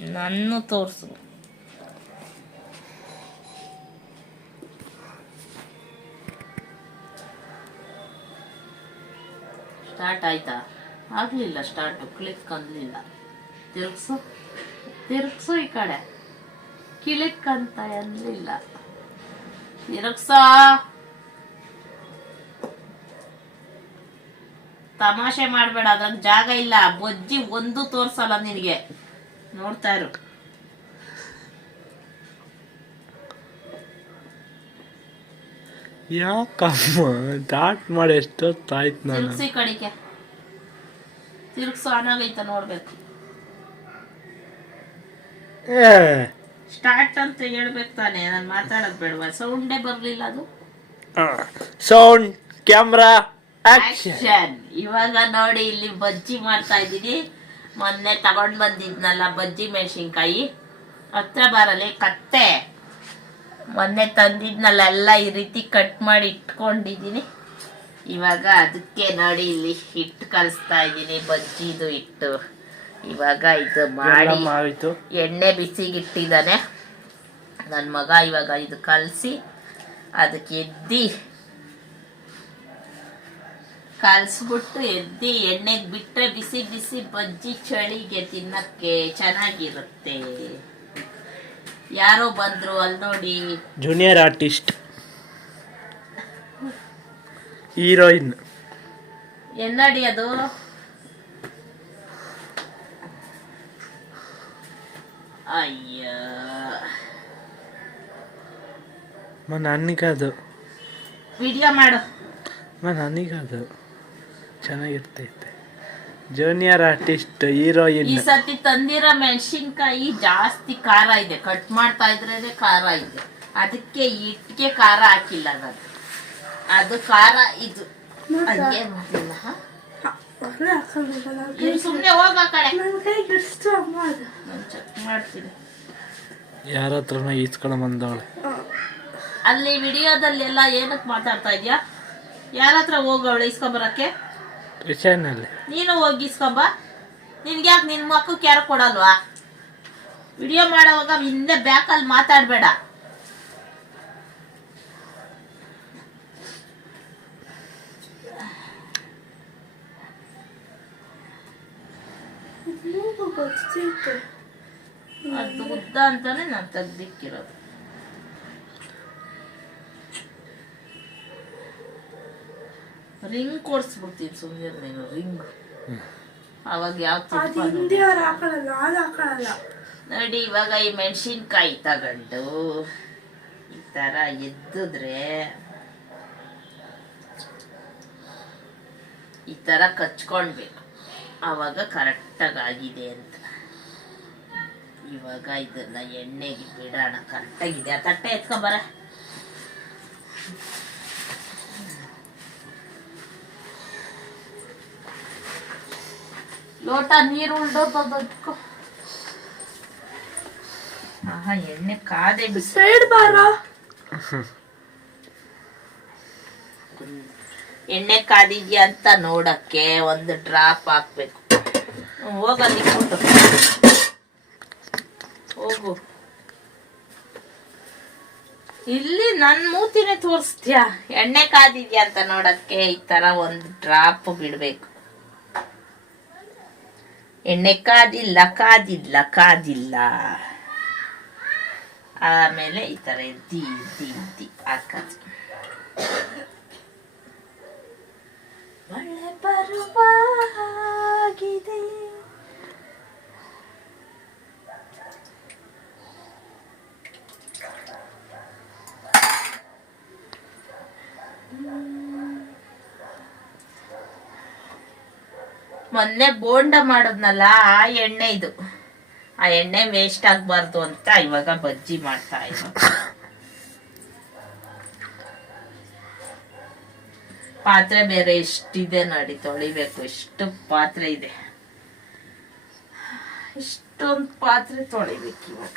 ನನ್ನ ತೋರಿಸು. ಸ್ಟಾರ್ಟ್ ಆಯ್ತಾ? ಆಗಲಿಲ್ಲ ಸ್ಟಾರ್ಟು ಕ್ಲಿಕ್ ಅನ್ನಲಿಲ್ಲ ತಿರುಗ್ಸು ತಿರುಗ್ಸು ಈ ಕಡೆ. ಕ್ಲಿಕ್ ಅಂತ ಅನ್ನಲಿಲ್ಲ ತಿರುಗ್ಸ? ತಮಾಷೆ ಮಾಡಬೇಡ, ಅದ್ರಾಗ ಜಾಗ ಇಲ್ಲ. ಬೊಜ್ಜಿ ಒಂದು ತೋರ್ಸಲ್ಲ ನಿನಗೆ. ನೋಡ್ತಾ ಇರು. ಯಾಕಮ್ಮ? ಡಾಟ್ ಮಾಡಿ ಎಷ್ಟೊತ್ತಾಯ್ತು ನಾನು? ತಿರುಗ್ಸಿ ಕಡಿಕೆ ತಿರುಗ್ಸು ಆನಾಗೈತ ನೋಡ್ಬೇಕು. ಏ. ಸ್ಟಾರ್ಟ್ ಅಂತ ಹೇಳ್ಬೇಕು ತಾನೆ ನಾನು ಮಾತಾಡೋದು ಬೇಡವಾ? ಸೌಂಡೇ ಬರಲಿಲ್ಲ ಅದು? Sound camera action. ಇವಾಗ ನೋಡಿ ಇಲ್ಲಿ ಬಜ್ಜಿ ಮಾಡ್ತಾ ಇದ್ದೀನಿ. ಮೊನ್ನೆ ತಗೊಂಡ್ ಬಂದಿದ್ನಲ್ಲ ಬಜ್ಜಿ ಮೆಣಸಿನ್ಕಾಯಿ? ಹತ್ರ ಬರಲಿ ಕತ್ತೆ. ಮೊನ್ನೆ ತಂದಿದ್ನಲ್ಲ ಎಲ್ಲ ಈ ರೀತಿ ಕಟ್ ಮಾಡಿ ಇಟ್ಕೊಂಡಿದ್ದೀನಿ ಇವಾಗ ಅದಕ್ಕೆ ನೋಡಿ ಇಲ್ಲಿ ಹಿಟ್ಟು ಕಲಿಸ್ತಾ ಇದ್ದೀನಿ ಬಜ್ಜಿದು ಹಿಟ್ಟು. ಇವಾಗ ಇದು ಮಾಡಿ ಎಣ್ಣೆ ಬಿಸಿಗಿಟ್ಟಿದ್ದಾನೆ. ನನ್ನ ಮಗ ಇವಾಗ ಇದು ಕಲಸಿ ಅದಕ್ಕೆ ಎದ್ದಿ ಕಲ್ಸ್ಬಿಟ್ಟು ಎದ್ದಿ ಎಣ್ಣೆಗೆ ಬಿಟ್ಟರೆ ಬಿಸಿ ಬಿಸಿ ಬಜ್ಜಿ ಚಳಿಗೆ ತಿನ್ನಕ್ಕೆ ಚೆನ್ನಾಗಿರುತ್ತೆ. ಯಾರೋ ಬಂದ್ರು ಅಲ್ಲಿ ನೋಡಿ. ಜೂನಿಯರ್ ಆರ್ಟಿಸ್ಟ್ ಹೀರೋಯಿನ್ ಎನ್ನಡಿ ಅದು? ಅಯ್ಯ. ಮನ ಅನ್ನಿಗೆ ಅದು ವಿಡಿಯೋ ಮಾಡು. ಮ ನನಗದು. ಚೆನ್ನಾಗಿರ್ತೈತೆ. ಜೂನಿಯರ್ ಆರ್ಟಿಸ್ಟ್ ಹೀರೋಯಿನ್ ಈ ಸತಿ ತಂದಿರೋ ಮೆಣಸಿನ್ಕಾಯಿ ಜಾಸ್ತಿ ಖಾರ ಇದೆ. ಕಟ್ ಮಾಡ್ತಾ ಇದ್ರೆ ಖಾರ ಇದೆ. ಅದಕ್ಕೆ ಇಟ್ಟಿಗೆ ಖಾರ ಹಾಕಿಲ್ಲ ನಾನು. ಅದು ಖಾರ ಇದು. ಹಂಗೆ ಮಾಡಿಲ್ಲ ಸುಮ್ಮನೆ ಹೋಗ ಕಡೆ. ಚೆಕ್ ಮಾಡ್ತೀನಿ. ಯಾರ ಹತ್ರನೋ ಈಸ್ಕೊಂಡು ಬಂದವಳೆ. ಅಲ್ಲಿ ವಿಡಿಯೋದಲ್ಲಿ ಎಲ್ಲ ಏನಕ್ಕೆ ಮಾತಾಡ್ತಾ ಇದೀಯಾ? ಯಾರ ಹತ್ರ ಹೋಗವಳೆ ಇಸ್ಕೊಂಬರಕ್ಕೆ ಕಿಚನಲ್ಲಿ ನೀನು ಹೋಗಿ ಇಸ್ಕೊಂಬ ನಿನ್ಗೆ ಯಾಕೆ ನಿನ್ ಮಕ್ಕಳು ಯಾರು ಕೊಡಲ್ವಾ? ವಿಡಿಯೋ ಮಾಡೋವಾಗ ಹಿಂದೆ ಬ್ಯಾಕಲ್ಲಿ ಮಾತಾಡ್ಬೇಡ. ಅದು ಉದ್ದ ಅಂತಾನೆ ನಾನು ತೆಗ್ದಿಕ್ಕಿರೋದು. ರಿಂಗ್ ಕೊಡ್ಸ್ಬಿಡ್ತೀನಿ ಸುಮ್ಮನೆ ನೀನು ರಿಂಗ್ ಅವಾಗ ಯಾವ ತುಪ್ಪ ನೋಡಿ. ಇವಾಗ ಈ ಮೆಣಸಿನ್ಕಾಯಿ ತಗೊಂಡು ಈ ತರ ಎದ್ದಿದ್ರೆ ಈ ತರ ಕಚ್ಕೊಳ್ಬೇಕು ಆವಾಗ ಕರೆಕ್ಟಾಗಿ ಆಗಿದೆ ಅಂತ. ಇವಾಗ ಇದನ್ನ ಎಣ್ಣೆಗೆ ಬಿಡೋಣ. ಕರೆಕ್ಟಾಗಿದೆ. ಆ ತಟ್ಟೆ ಎತ್ಕೊಂಬರ ಲೋಟ ನೀರು ಉಳ್ದೋದಕ್ಕೂ ಆಹಾ ಎಣ್ಣೆ ಕಾದೆ ಬಿಸಿ ಬಾರ? ಎಣ್ಣೆ ಕಾದಿದ್ಯಾ ಅಂತ ನೋಡಕ್ಕೆ ಒಂದು ಡ್ರಾಪ್ ಹಾಕ್ಬೇಕು. ಹೋಗ ಹೋಗಲ್ಲಿ ಹೋಗು. ಇಲ್ಲಿ ನನ್ ಮೂತಿನೇ ತೋರಿಸ್ತೀಯ? ಎಣ್ಣೆ ಕಾದಿದ್ಯಾ ಅಂತ ನೋಡಕ್ಕೆ ಈ ತರ ಒಂದು ಡ್ರಾಪ್ ಬಿಡ್ಬೇಕು. ಎಣ್ಣೆ ಕಾದಿಲ್ಲ ಕಾದಿಲ್ಲ ಕಾದಿಲ್ಲ ಆಮೇಲೆ ಈ ತರ ಎದ್ದಿ ಎದ್ದಿ ಎದ್ದಿ ಹಾಕೋದು ಮಳೆ ಬರುವಾಗಿದೆ ಮೊನ್ನೆ ಬೋಂಡ ಮಾಡೋದ್ನಲ್ಲ, ಆ ಎಣ್ಣೆ ಇದು ಆ ಎಣ್ಣೆ ವೇಸ್ಟ್ ಆಗ್ಬಾರ್ದು ಅಂತ ಇವಾಗ ಬಜ್ಜಿ ಮಾಡ್ತಾ ಇದ್ದ. ಪಾತ್ರೆ ಬೇರೆ ಎಷ್ಟಿದೆ ನೋಡಿ, ತೊಳಿಬೇಕು. ಎಷ್ಟು ಪಾತ್ರೆ ಇದೆ. ಇಷ್ಟೊಂದು ಪಾತ್ರೆ ತೊಳಿಬೇಕು ಇವಾಗ.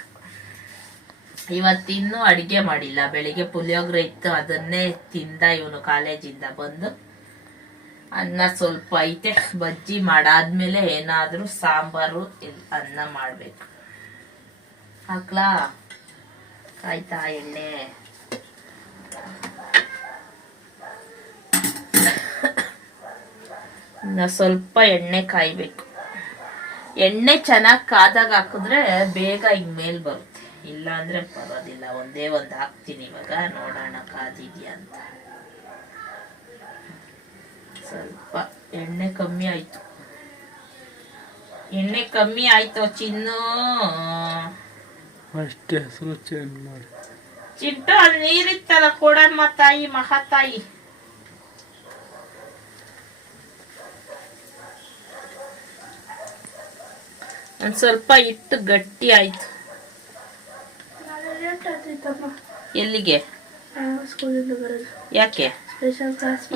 ಇವತ್ತಿನ್ನೂ ಅಡಿಗೆ ಮಾಡಿಲ್ಲ. ಬೆಳಿಗ್ಗೆ ಪುಳಿಯೋಗರೆ ಇತ್ತು, ಅದನ್ನೇ ತಿಂದ ಇವನು ಕಾಲೇಜಿಂದ ಬಂದು. ಅನ್ನ ಸ್ವಲ್ಪ ಐತೆ, ಬಜ್ಜಿ ಮಾಡಾದ್ಮೇಲೆ ಏನಾದ್ರೂ ಸಾಂಬಾರು ಅನ್ನ ಮಾಡ್ಬೇಕು. ಹಾಕ್ಲಾ? ಕಾಯ್ತಾ ಎಣ್ಣೆ? ಇನ್ನು ಸ್ವಲ್ಪ ಎಣ್ಣೆ ಕಾಯ್ಬೇಕು. ಎಣ್ಣೆ ಚೆನ್ನಾಗಿ ಕಾದಾಗ ಹಾಕಿದ್ರೆ ಬೇಗ ಹಿಂಗ್ ಮೇಲ್ ಬರುತ್ತೆ. ಇಲ್ಲ ಅಂದ್ರೆ ಬರೋದಿಲ್ಲ ಒಂದೇ ಒಂದು ಹಾಕ್ತೀನಿ ಇವಾಗ. ನೋಡೋಣ, ಕಾದಿದ್ಯಾ ಅಂತ. ಸ್ವಲ್ಪ ಎಣ್ಣೆ ಕಮ್ಮಿ ಆಯ್ತು. ಎಣ್ಣೆ ಕಮ್ಮಿ ಆಯ್ತು ಚಿನ್ನು. ಅಷ್ಟೇ ಹೆಸರು ಚೇಂಜ್ ಮಾಡಿ. ಚಿಂಟು ಅಲ್ಲಿ ನೀರಿತ್ತಲ್ಲ ಕೊಡಮ್ಮ ತಾಯಿ ಮಹಾತಾಯಿ. ಒಂದ್ ಸ್ವಲ್ಪ ಇಟ್ಟು ಗಟ್ಟಿ ಆಯ್ತು. ಎಲ್ಲಿಗೆ? ಯಾಕೆ?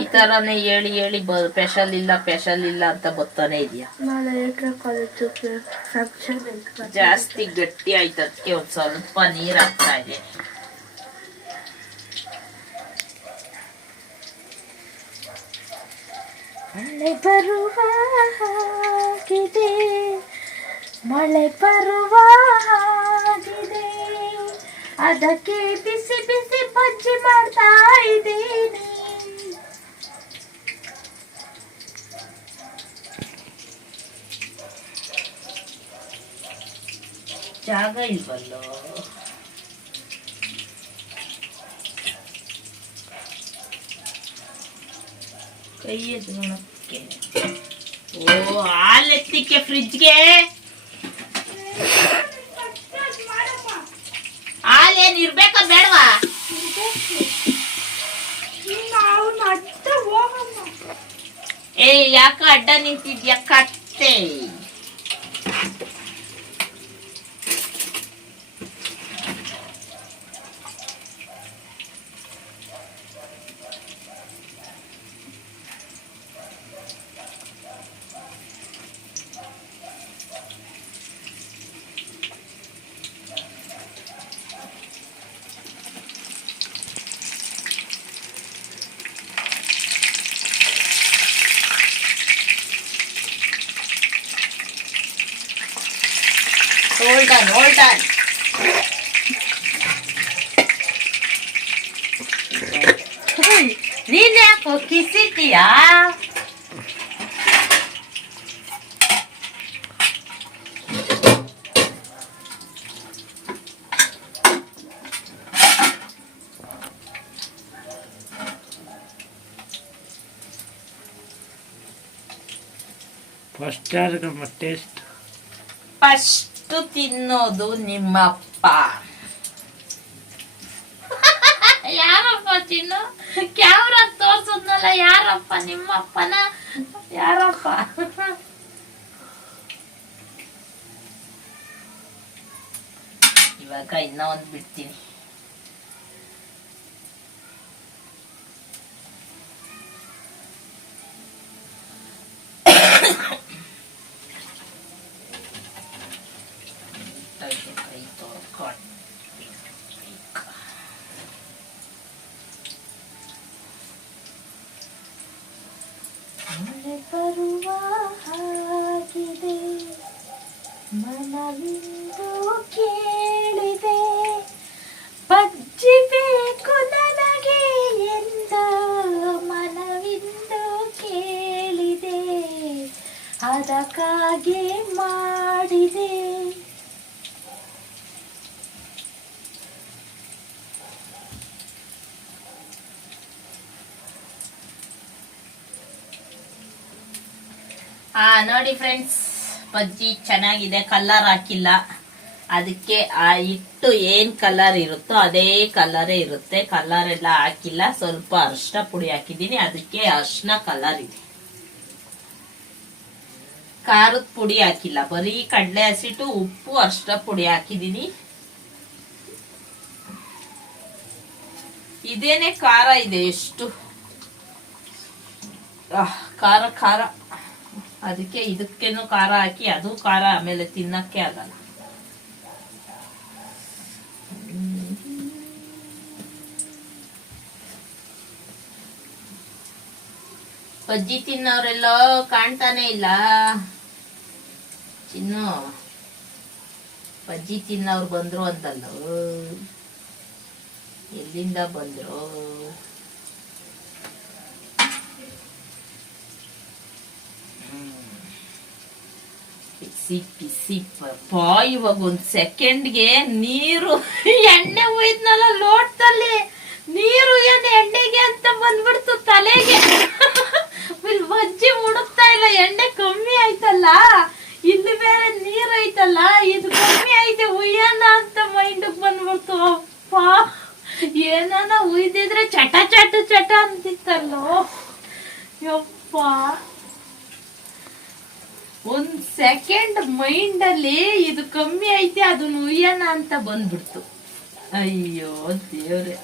ಈ ತರನೇ ಹೇಳಿ ಹೇಳಿ ಬ ಸ್ಪೆಷಲ್ ಇಲ್ಲ ಸ್ಪೆಷಲ್ ಇಲ್ಲ ಅಂತ ಬರ್ತಾನೆ ಇದೆಯಾ? ಜಾಸ್ತಿ ಗಟ್ಟಿ ಆಯ್ತು ಅದಕ್ಕೆ ಒಂದು ಸ್ವಲ್ಪ ನೀರು ಹಾಕ್ತಾ ಇದೆ ಮಳೆ ಬರುವ ಹಾಗಿದೆ ಮಳೆ ಬರುವ ಹಾಗಿದೆ ಅದಕ್ಕೆ ಬಿಸಿ ಬಿಸಿ ಬಜ್ಜಿ ಮಾಡ್ತಾ ಇದ್ದೀನಿ. ಜಾಗ ಇಲ್ವಲ್ಲೋ ಕೈ ಎತ್ಕೊಳಕ್ಕೆ ಓ ಹಾಲೆತ್ತಿಕ್ಕೆ ಫ್ರಿಜ್ಗೆ ಹಾಲೇನ್ ಇರ್ಬೇಕಾ ಬೇಡವಾ ಏ ಯಾಕ ಅಡ್ಡ ನಿಂತಿದ್ಯಾ ಕತ್ತೆ Hold on, hold on. ನೀನ್ ಯಾಕೋ ಕಿಸಿತೀಯಾ ಫಸ್ಟ್ ಯಾರಿಗಮ್ಮ ಟೇಸ್ಟ್ ಫಸ್ಟ್ ತಿನ್ನೋದು ನಿಮ್ಮಪ್ಪ. ಯಾರಪ್ಪ ಚಿನ್ನು ಕ್ಯಾಮ್ರಾ ತೋರ್ಸದ್ನಲ್ಲ ಯಾರಪ್ಪ ನಿಮ್ಮಪ್ಪನ? ಯಾರಪ್ಪ? ಇವಾಗ ಇನ್ನ ಒಂದ್ ಬಿಡ್ತೀನಿ ಕೈಗೆ ಕೈ ತೊಳ್ಕೊಂಡು ಮಳೆ ಬರುವ ಹಾಗಿದೆ ಮನವಿಂದು ಕೇಳಿದೆ ಬಜ್ಜಿ ಬೇಕು ನನಗೆ ಎಂದು ಮನವಿಂದು ಕೇಳಿದೆ ಅದಕ್ಕಾಗಿ ಮಾಡಿದೆ. ಆ, ನೋಡಿ ಫ್ರೆಂಡ್ಸ್ ಬಜ್ಜಿ ಚೆನ್ನಾಗಿದೆ ಕಲರ್ ಹಾಕಿಲ್ಲ. ಅದಕ್ಕೆ ಆ ಹಿಟ್ಟು ಏನ್ ಕಲರ್ ಇರುತ್ತೋ ಅದೇ ಕಲರೇ ಇರುತ್ತೆ. ಕಲರ್ ಎಲ್ಲ ಹಾಕಿಲ್ಲ. ಸ್ವಲ್ಪ ಅರ್ಶಿನ ಪುಡಿ ಹಾಕಿದ್ದೀನಿ. ಅದಕ್ಕೆ ಅರ್ಶಿನ ಕಲರ್ ಇದೆ. ಖಾರದ ಪುಡಿ ಹಾಕಿಲ್ಲ. ಬರೀ ಕಡಲೆ ಹಸಿಟ್ಟು, ಉಪ್ಪು ಅಷ್ಟ ಪುಡಿ ಹಾಕಿದ್ದೀನಿ. ಇದೇನೆ ಖಾರ ಇದೆ ಎಷ್ಟು. ಖಾರ ಖಾರ. ಅದಕ್ಕೆ ಇದಕ್ಕೇನು ಖಾರ ಹಾಕಿ, ಅದು ಖಾರ ಆಮೇಲೆ ತಿನ್ನಕ್ಕೆ ಆಗಲ್ಲ. ಬಜ್ಜಿ ತಿನ್ನೋರೆಲ್ಲೋ ಕಾಣ್ತಾನೆ ಇಲ್ಲ. ಚಿನ್ನು ಬಜ್ಜಿ ತಿನ್ನೋರು ಬಂದರು ಅಂತಲ್ಲ. ಎಲ್ಲಿಂದ ಬಂದರು. ಬಿಸಿ ಬಿಸಿ ಪಾ ಇವಾಗ ಒಂದ್ ಸೆಕೆಂಡ್ಗೆ ನೀರು, ಎಣ್ಣೆ ಹೋಯ್ತನಲ್ಲ ಲೋಟದಲ್ಲಿ. ನೀರು ಏನು ಎಣ್ಣೆಗೆ ಅಂತ ಬಂದ್ಬಿಡ್ತು ತಲೆಗೆ. ಬಜ್ಜಿ ಮುಡುಕ್ತಾ ಇಲ್ಲ, ಎಣ್ಣೆ ಕಮ್ಮಿ ಆಯ್ತಲ್ಲ. ಇಲ್ಲಿ ಬೇರೆ ನೀರ್ ಐತಲ್ಲ, ಇದು ಕಮ್ಮಿ ಐತೆ ಉಯ್ಯೋಣ ಅಂತ ಮೈಂಡ್ ಬಂದ್ಬಿಡ್ತು. ಅಪ್ಪ, ಏನಾನ ಉಯ್ದಿದ್ರೆ ಚಟ ಚಟ ಚಟ ಅಂತಿತ್ತಲ್ಲೋ. ಯಪ್ಪ. ಒಂದ್ ಸೆಕೆಂಡ್ ಮೈಂಡ್ ಅಲ್ಲಿ ಇದು ಕಮ್ಮಿ ಐತೆ, ಅದನ್ನ ಉಯ್ಯೋಣ ಅಂತ ಬಂದ್ಬಿಡ್ತು. ಅಯ್ಯೋ, ದೇವ್ರೆ.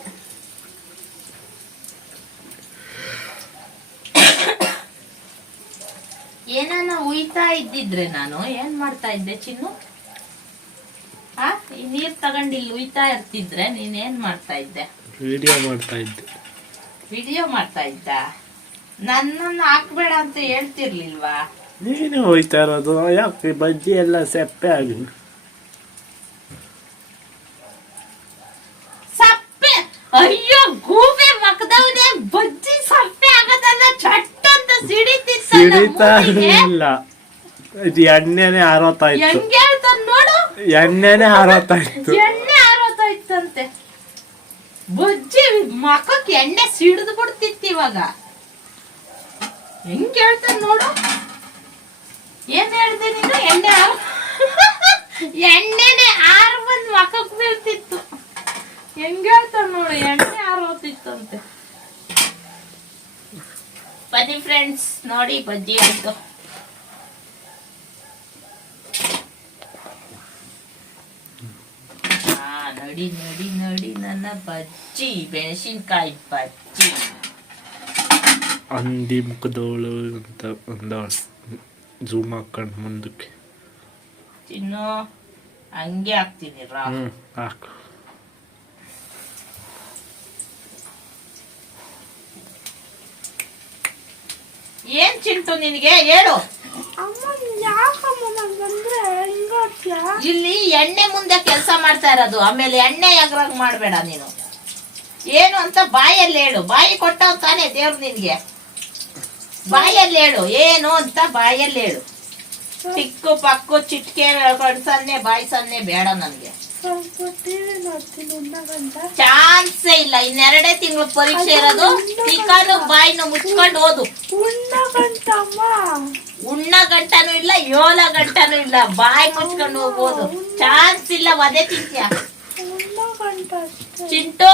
ಏನಾನ ಉಯ್ತಾ ಇದ್ದಿದ್ರೆ ನಾನು ಏನ್ ಮಾಡ್ತಾ ಇದ್ದೆ ಚಿನ್ನು? ಆ ಈ ನೀರ್ ತಗೊಂಡು ಇಲ್ಲಿ ಉಯ್ತಾ ಇರ್ತಿದ್ರೆ ನೀನ್ ಏನ್ ಮಾಡ್ತಾ ಇದ್ದೆ? ವಿಡಿಯೋ ಮಾಡ್ತಾ ಇದ್ದೆ. ವಿಡಿಯೋ ಮಾಡ್ತಾ ಇದ್ದ? ನನ್ನನ್ನು ಹಾಕ್ಬೇಡ ಅಂತ ಹೇಳ್ತಿರ್ಲಿಲ್ವಾ? ನೀನು ಹೋಯ್ತಾ ಇರೋದು ಯಾಕೆ ಬಜ್ಜಿ ಎಲ್ಲ ಸೆಪ್ಪೆ ಆಗಿ ಸಪ್ಪೆ ಅಯ್ಯೋ ಗೂಬೆ ಮಕದವನೇ ಬಜ್ಜಿ ಸಪ್ಪೆ ಆಗದಲ್ಲ ಚಟ್ ಅಂತ ಮೂಗಿಗೆ. ಇಲ್ಲ. ಎಣ್ಣೆನೆ ಆರೋತಾ ಇತ್ತು ಹೆಂಗೆ ನೋಡು. ಎಣ್ಣೆನೆ ಆರೋತಾ ಇತ್ತು ಎಣ್ಣೆ ಆರೋತಾ ಇತ್ತಂತೆ ಬೊಜ್ಜಿ ಮಕಕ್ಕೆ ಎಣ್ಣೆ ಸಿಡಿದು ಬಿಡ್ತಿತ್ತು ಇವಾಗ. ಹೆಂಗ್ ಹೇಳ್ತಾನೆ ನೋಡು. ಏನ್ ಹೇಳ್ದೆ ನೀನು? ಎಣ್ಣೆ ಆರ್- ಎಣ್ಣೆನೆ ಆರು ಬಂದ್ ಮಕಕ್ ಬೀಳ್ತಿತ್ತು. ಹೆಂಗ್ ಹೇಳ್ತಾರ ನೋಡು? ಎಣ್ಣೆ ಆರೋತಿತ್ತಂತೆ ಬನ್ನಿ ಫ್ರೆಂಡ್ಸ್ ನೋಡಿ ಬಜ್ಜಿ ಆಯ್ತು ಆ ನಡಿ ನಡಿ ನೋಡಿ ನನ್ನ ಬಜ್ಜಿ ಮೆಣಸಿನ್ಕಾಯಿ ಬಜ್ಜಿ. ಅಂದಿ ಮುಖದವಳು ಅಂತ ಅಂದ ಝೂಮ್ ಹಾಕೊಂಡು ಮುಂದಕ್ಕೆ. ತಿನ್ನೋ ಹಂಗೆ ಹಾಕ್ತೀನಿ ರಾ. ಹಾಕು. ಏನ್ ಚಿಂಟು ನಿನಗೆ? ಹೇಳು. ಇಲ್ಲಿ ಎಣ್ಣೆ ಮುಂದೆ ಕೆಲಸ ಮಾಡ್ತಾ ಇರೋದು. ಆಮೇಲೆ ಎಣ್ಣೆ ಎಗ್ರಾಗ್ ಮಾಡ್ಬೇಡ ನೀನು. ಏನು ಅಂತ ಬಾಯಲ್ಲಿ ಹೇಳು. ಬಾಯಿ ಕೊಟ್ಟವ್ ತಾನೇ ದೇವ್ರು ನಿನ್ಗೆ. ಬಾಯಲ್ಲಿ ಹೇಳು. ಏನು ಅಂತ ಬಾಯಲ್ಲಿ ಹೇಳು. ಟಿಕ್ಕು ಪಕ್ಕು ಚಿಟ್ಕೆ ಸನ್ನೆ ಬಾಯಿ ಸನ್ನೆ ಬೇಡ ನನ್ಗೆ. ಚಾನ್ಸೇ ಇಲ್ಲ. ಇನ್ನೆರಡೇ ತಿಂಗಳು ಪರೀಕ್ಷೆ ಇರೋದು. ಚಿಕನು ಬಾಯಿನ ಮುಚ್ಕೊಂಡು ಓದು. ಉಣ್ಣ ಗಂಟನು ಅಮ್ಮ ಉಣ್ಣ ಗಂಟನೂ ಇಲ್ಲ ಏಳ ಗಂಟನು ಇಲ್ಲ. ಬಾಯಿ ಮುಚ್ಕೊಂಡು ಹೋಗ್ಬೋದು. ಚಾನ್ಸ್ ಇಲ್ಲ ಅದೇ ತಿಂತ್ಯ? ಚಿಂಟು?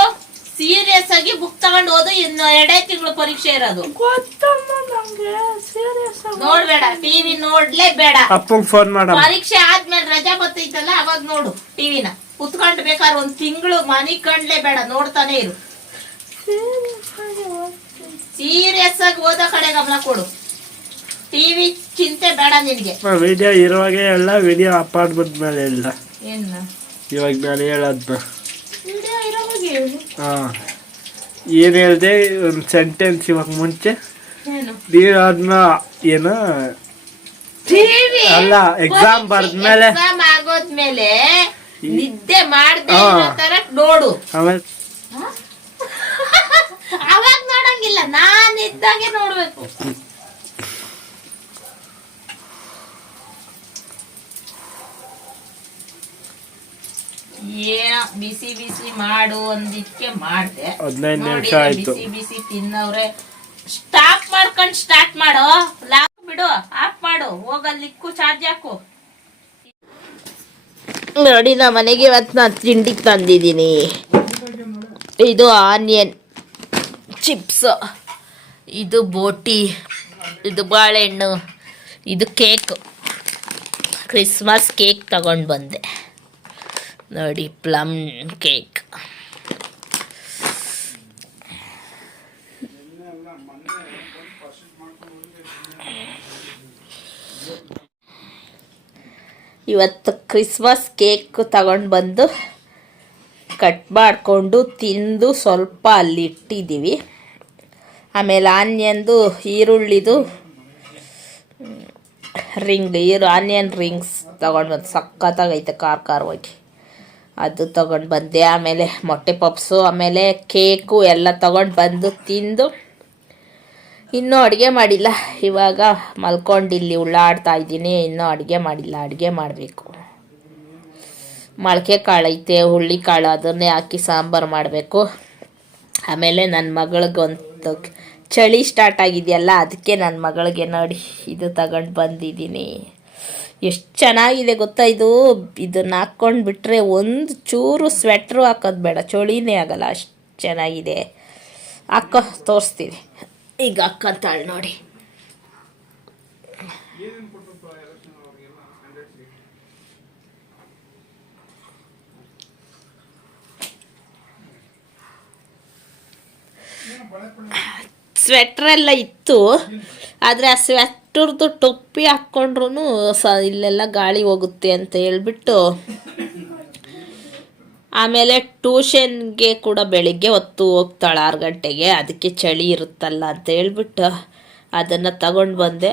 ಸೀರಿಯಸ್ ಆಗಿ ಬುಕ್ ತಗೊಂಡು ಓದು ಇನ್ನು ಎರಡೇ ತಿಂಗಳು ಪರೀಕ್ಷೆ ಇರೋದು. ಗೊತ್ತಮ್ಮ ನಂಗೆ ಸೀರಿಯಸ್ ಆಗಿ ನೋಡ್ಬೇಡ ಟಿವಿ ನೋಡ್ಲೇ ಬೇಡ ಅಪ್ಪಂಗೆ ಫೋನ್ ಮಾಡ ಪರೀಕ್ಷೆ ಆದ್ಮೇಲೆ ರಜಾ ಬರ್ತೈತಲ್ಲ ಅವಾಗ ನೋಡು ಟಿವಿನ ಕುತ್ಕೊಂಡು ಬೇಕಾದ್ರೆ ಒಂದ್ ತಿಂಗಳು ಮನಿ ಕಂಡ್ಲೇ ಬೇಡ ನೋಡ್ತಾನೆ ಇರು. ಸೀರಿಯಸ್ ಆಗಿ ಓದ ಕಡೆ ಗಮನ ಕೊಡು. ಟಿವಿ ಚಿಂತೆ ಬೇಡ ನಿನ್ಗೆ. ವಿಡಿಯೋ ಇರುವಾಗೆ ಎಲ್ಲ ವಿಡಿಯೋ ಅಪ್ಲೋಡ್ ಮೇಲೆ ಇಲ್ಲ. ಏನ್ ಇವಾಗ ನಾನು ಹೇಳೋದ್ನ ಹಾಂ. ಏನು ಹೇಳಿದೆ ಒಂದು ಸೆಂಟೆನ್ಸ್ ಇವಾಗ ಮುಂಚೆ? ಏನು? ನೀನು ಅದನ್ನ ಏನು? ಅಲ್ಲ, ಎಕ್ಸಾಮ್ ಬರ್ದ್ಮೇಲೆ- ಎಕ್ಸಾಮ್ ಆಗೋದ್ಮೇಲೆ ನಿದ್ದೆ ಮಾಡ್ದೆ ತರ ನೋಡು. ಆಮೇಲೆ ಅವಾಗ ನೋಡಂಗಿಲ್ಲ ನಾನು ಇದ್ದಾಗೆ ನೋಡ್ಬೇಕು. ಏನೋ ಬಿಸಿ ಬಿಸಿ ಮಾಡು ಅಂದಿದ್ಕೆ ಮಾಡ್ದೆ. ಹದಿನೈದು ನೋಡಿ ನಿಮಿಷ ಆಯ್ತು. ಬಿಸಿ ಬಿಸಿ ತಿನ್ನವ್ರೆ. ಸ್ಟಾಪ್ ಮಾಡ್ಕೊಂಡ್ ಸ್ಟಾರ್ಟ್ ಮಾಡು. ಲಾಕ್ ಬಿಡು ಆಫ್ ಮಾಡು. ಹೋಗಲ್ಲಿಕ್ಕು ಚಾರ್ಜ್ ಹಾಕು. ನೋಡಿ ನಾ ಮನೆಗೆ ಇವತ್ತು ನಾ ತಿಂಡಿಗೆ ತಂದಿದ್ದೀನಿ. ಇದು ಆನಿಯನ್ ಚಿಪ್ಸ್ ಇದು ಬೋಟಿ ಇದು ಬಾಳೆಹಣ್ಣು ಇದು ಕೇಕ್. ಕ್ರಿಸ್ಮಸ್ ಕೇಕ್ ತಗೊಂಡು ಬಂದೆ. ನೋಡಿ ಪ್ಲಮ್ ಕೇಕ್ ಇವತ್ತು ಕ್ರಿಸ್ಮಸ್ ಕೇಕ್ ತಗೊಂಡು ಬಂದು ಕಟ್ ಮಾಡಿಕೊಂಡು ತಿಂದು ಸ್ವಲ್ಪ ಅಲ್ಲಿ ಇಟ್ಟಿದ್ದೀವಿ. ಆಮೇಲೆ ಆನ್ಯನ್ದು ಈರುಳ್ಳಿದು ರಿಂಗ್ ಈರು, ಆನಿಯನ್ ರಿಂಗ್ಸ್ ತಗೊಂಡು ಬಂದು ಸಖತ್ತಾಗೈತೆ, ಖಾರ ಖಾರವಾಗಿ. ಅದು ತಗೊಂಡು ಬಂದೆ. ಆಮೇಲೆ ಮೊಟ್ಟೆ ಪಪ್ಸು, ಆಮೇಲೆ ಕೇಕು ಎಲ್ಲ ತಗೊಂಡು ಬಂದು ತಿಂದು ಇನ್ನೂ ಅಡುಗೆ ಮಾಡಿಲ್ಲ. ಇವಾಗ ಮಲ್ಕೊಂಡು ಇಲ್ಲಿ ಉಳ್ಳಾಡ್ತಾ ಇದ್ದೀನಿ. ಇನ್ನೂ ಅಡುಗೆ ಮಾಡಿಲ್ಲ. ಅಡುಗೆ ಮಾಡಬೇಕು. ಮೊಳಕೆ ಕಾಳು ಐತೆ ಹುಳ್ಳಿ ಕಾಳು ಅದನ್ನೇ ಹಾಕಿ ಸಾಂಬಾರು ಮಾಡಬೇಕು. ಆಮೇಲೆ ನನ್ನ ಮಗಳಿಗೊಂದು ಚಳಿ ಸ್ಟಾರ್ಟ್ ಆಗಿದೆಯಲ್ಲ, ಅದಕ್ಕೆ ನನ್ನ ಮಗಳಿಗೆ ನೋಡಿ ಇದು ತಗೊಂಡು ಬಂದಿದ್ದೀನಿ. ಎಷ್ಟು ಚೆನ್ನಾಗಿದೆ ಗೊತ್ತಾ ಇದು? ಇದನ್ನ ಹಾಕ್ಕೊಂಡು ಬಿಟ್ಟರೆ ಒಂದು ಚೂರು ಸ್ವೆಟ್ರು ಹಾಕೋದು ಬೇಡ. ಚಳಿನೇ ಆಗಲ್ಲ, ಅಷ್ಟು ಚೆನ್ನಾಗಿದೆ. ಹಾಕೋ, ತೋರಿಸ್ತೀನಿ. ಈಗ ಹಾಕ್ಕಂತಾಳೆ ನೋಡಿ. ಸ್ವೆಟ್ರೆಲ್ಲ ಇತ್ತು, ಆದರೆ ಆ ಸ್ವೆಟ್ರದ್ದು ಟೊಪ್ಪಿ ಹಾಕ್ಕೊಂಡ್ರು ಸ ಇಲ್ಲೆಲ್ಲ ಗಾಳಿ ಹೋಗುತ್ತೆ ಅಂತ ಹೇಳ್ಬಿಟ್ಟು ಆಮೇಲೆ ಟ್ಯೂಷನ್ಗೆ ಕೂಡ ಬೆಳಿಗ್ಗೆ ಹೊತ್ತು ಹೋಗ್ತಾಳೆ ಆರು ಗಂಟೆಗೆ, ಅದಕ್ಕೆ ಚಳಿ ಇರುತ್ತಲ್ಲ ಅಂತ ಹೇಳ್ಬಿಟ್ಟು ಅದನ್ನು ತಗೊಂಡು ಬಂದೆ.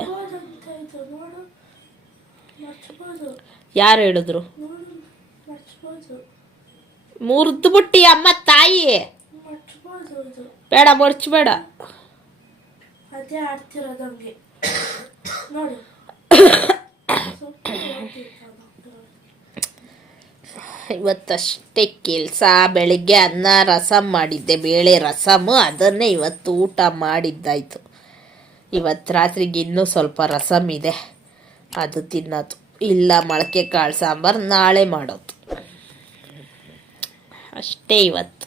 ಯಾರು ಹೇಳಿದ್ರು? ಮುರಿದು ಬಿಟ್ಟಿ ಅಮ್ಮ ತಾಯಿ. ಬೇಡ ಮರ್ಚಬೇಡ ಅದೇ ಆಡ್ತಿರೋದು ಹಂಗೆ. ನೋಡಿ. ಇವತ್ತಷ್ಟೇ ಕೆಲಸ, ಬೆಳಿಗ್ಗೆ ಅನ್ನ ರಸಮ್ ಮಾಡಿದ್ದೆ, ಬೇಳೆ ರಸಮು, ಅದನ್ನೇ ಇವತ್ತು ಊಟ ಮಾಡಿದ್ದಾಯಿತು. ಇವತ್ತು ರಾತ್ರಿಗೆ ಇನ್ನೂ ಸ್ವಲ್ಪ ರಸಮ್ ಇದೆ. ಅದು ತಿನ್ನೋದು. ಇಲ್ಲ ಮೊಳಕೆ ಕಾಳು ಸಾಂಬಾರು ನಾಳೆ ಮಾಡೋದು. ಅಷ್ಟೇ ಇವತ್ತು.